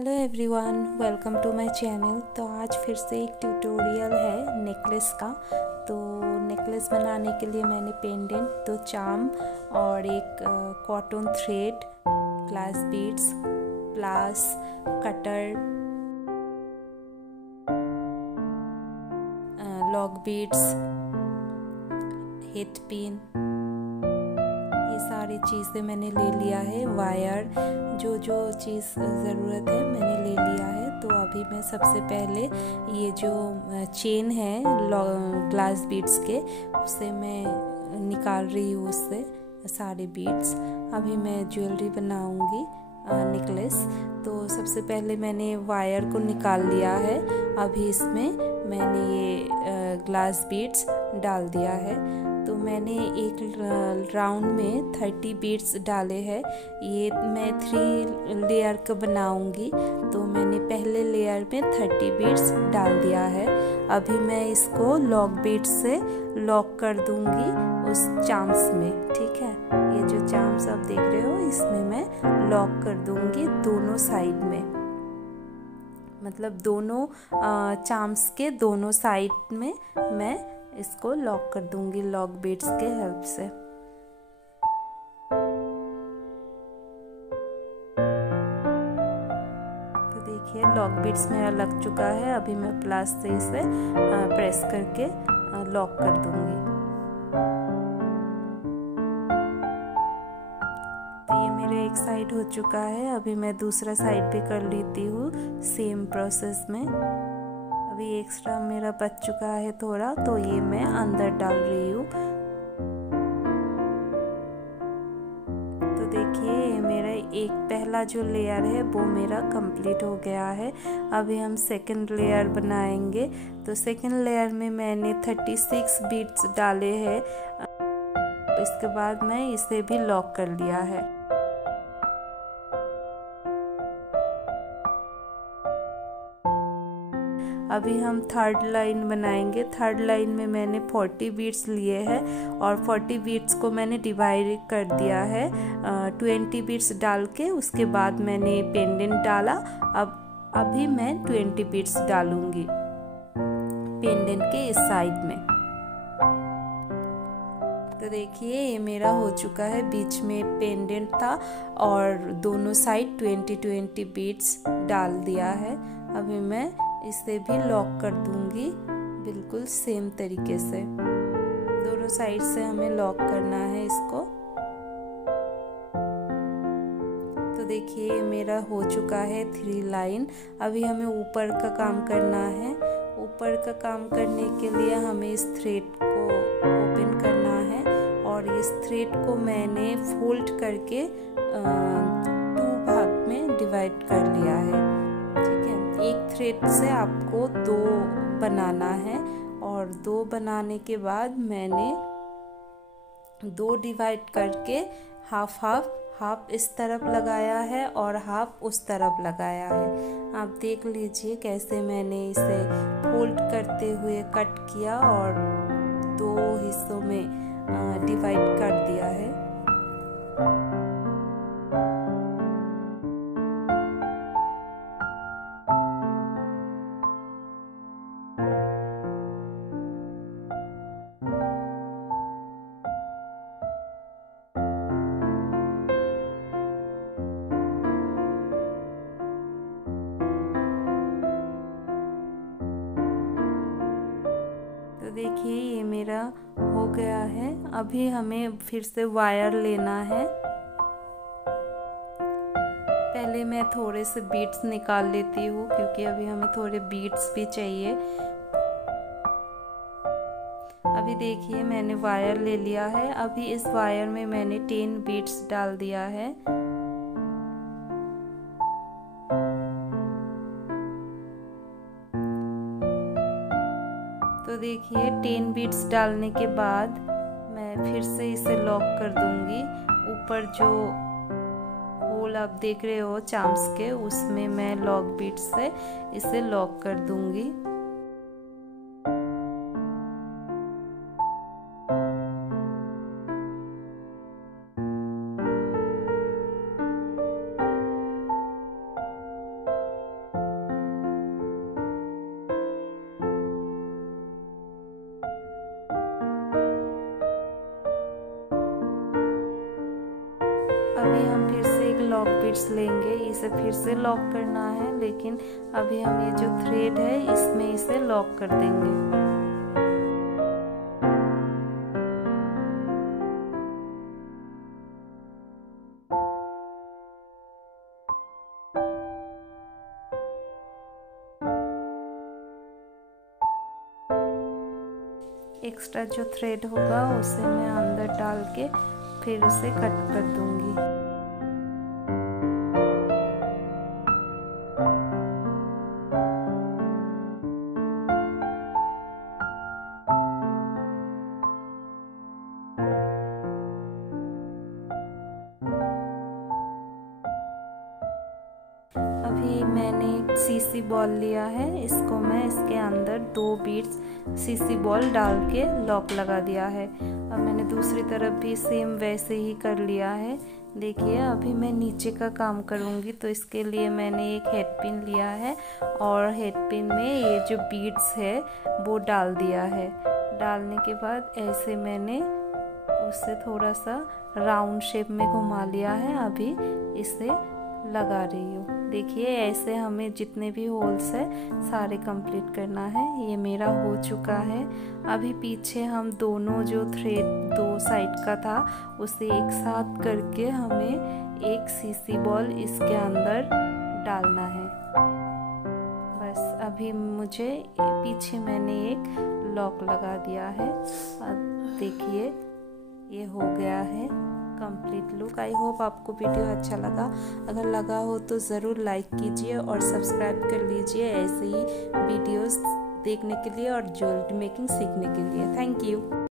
Hello everyone, welcome to my channel. तो आज फिर से एक ट्यूटोरियल है नेकलेस का। तो नेकलेस बनाने के लिए मैंने पेंडेंट, दो चार्म और एक cotton thread, glass beads, pliers, cutter, lock beads, head pin, ये सारी चीज़ें मैंने ले लिया है। वायर, जो जो चीज़ ज़रूरत है मैंने ले लिया है। तो अभी मैं सबसे पहले ये जो चेन है ग्लास बीड्स के, उसे मैं निकाल रही हूँ, उससे सारे बीड्स। अभी मैं ज्वेलरी बनाऊंगी, नेकलेस। तो सबसे पहले मैंने वायर को निकाल लिया है। अभी इसमें मैंने ये ग्लास बीड्स डाल दिया है। तो मैंने एक राउंड में 30 बीड्स डाले हैं। ये मैं 3 लेयर का बनाऊंगी। तो मैंने पहले लेयर में 30 बीड्स डाल दिया है। अभी मैं इसको लॉक बीड्स से लॉक कर दूंगी उस चार्म्स में। ठीक है, ये जो चार्म्स आप देख रहे हो, इसमें मैं लॉक कर दूंगी दोनों साइड में, मतलब दोनों चार्म्स के दोनों साइड में मैं इसको लॉक कर दूंगी लॉक बीड्स के हेल्प से। तो देखिए लॉक बीड्स मेरा लग चुका है। अभी मैं प्लास से इसे प्रेस करके लॉक कर दूंगी। तो ये मेरे एक साइड हो चुका है। अभी मैं दूसरा साइड पे कर लेती हूँ सेम प्रोसेस में। अभी एक्स्ट्रा मेरा बच चुका है थोड़ा, तो ये मैं अंदर डाल रही हूँ। तो देखिए ये मेरा एक पहला जो लेयर है वो मेरा कंप्लीट हो गया है। अभी हम सेकंड लेयर बनाएंगे। तो सेकंड लेयर में मैंने 36 बीड्स डाले हैं। इसके बाद मैं इसे भी लॉक कर लिया है। अभी हम थर्ड लाइन बनाएंगे। थर्ड लाइन में मैंने 40 बीड्स लिए हैं और 40 बीड्स को मैंने डिवाइड कर दिया है 20 बीड्स डाल के। उसके बाद मैंने पेंडेंट डाला। अभी मैं 20 बीड्स डालूंगी पेंडेंट के इस साइड में। तो देखिए ये मेरा हो चुका है। बीच में पेंडेंट था और दोनों साइड 20 बीड्स डाल दिया है। अभी मैं इसे भी लॉक कर दूंगी बिल्कुल सेम तरीके से। दोनों साइड से हमें लॉक करना है इसको। तो देखिए ये मेरा हो चुका है 3 लाइन। अभी हमें ऊपर का काम करना है। ऊपर का काम करने के लिए हमें इस थ्रेड को ओपन करना है और इस थ्रेड को मैंने फोल्ड करके 2 भाग में डिवाइड कर लिया है। एक थ्रेड से आपको 2 बनाना है और 2 बनाने के बाद मैंने 2 डिवाइड करके हाफ इस तरफ लगाया है और हाफ उस तरफ लगाया है। आप देख लीजिए कैसे मैंने इसे फोल्ड करते हुए कट किया और 2 हिस्सों में डिवाइड कर दिया है। तो देखिए ये मेरा हो गया है। अभी हमें फिर से वायर लेना है। पहले मैं थोड़े से बीड्स निकाल लेती हूँ क्योंकि अभी हमें थोड़े बीड्स भी चाहिए। अभी देखिए मैंने वायर ले लिया है। अभी इस वायर में मैंने 10 बीड्स डाल दिया है। तो देखिए 10 बीड्स डालने के बाद मैं फिर से इसे लॉक कर दूंगी। ऊपर जो होल आप देख रहे हो चार्म्स के, उसमें मैं लॉक बीड्स से इसे लॉक कर दूंगी। बीड्स लेंगे, इसे फिर से लॉक करना है, लेकिन अभी हम ये जो थ्रेड है इसमें इसे लॉक कर देंगे। एक्स्ट्रा जो थ्रेड होगा उसे मैं अंदर डाल के फिर उसे कट कर दूंगी। अभी मैंने एक सीसी बॉल लिया है, इसको मैं इसके अंदर 2 बीड्स सीसी बॉल डाल के लॉक लगा दिया है। अब मैंने दूसरी तरफ भी सेम वैसे ही कर लिया है। देखिए अभी मैं नीचे का काम करूँगी, तो इसके लिए मैंने एक हेड पिन लिया है और हेड पिन में ये जो बीड्स है वो डाल दिया है। डालने के बाद ऐसे मैंने उससे थोड़ा सा राउंड शेप में घुमा लिया है। अभी इसे लगा रही हूँ। देखिए ऐसे हमें जितने भी होल्स है सारे कंप्लीट करना है। ये मेरा हो चुका है। अभी पीछे हम दोनों जो थ्रेड 2 साइड का था उसे एक साथ करके हमें एक सीसी बॉल इसके अंदर डालना है। बस अभी मुझे पीछे मैंने एक लॉक लगा दिया है। अब देखिए ये हो गया है कंप्लीट लुक। आई होप आपको वीडियो अच्छा लगा। अगर लगा हो तो ज़रूर लाइक कीजिए और सब्सक्राइब कर लीजिए ऐसे ही वीडियोस देखने के लिए और ज्वेलरी मेकिंग सीखने के लिए। Thank you.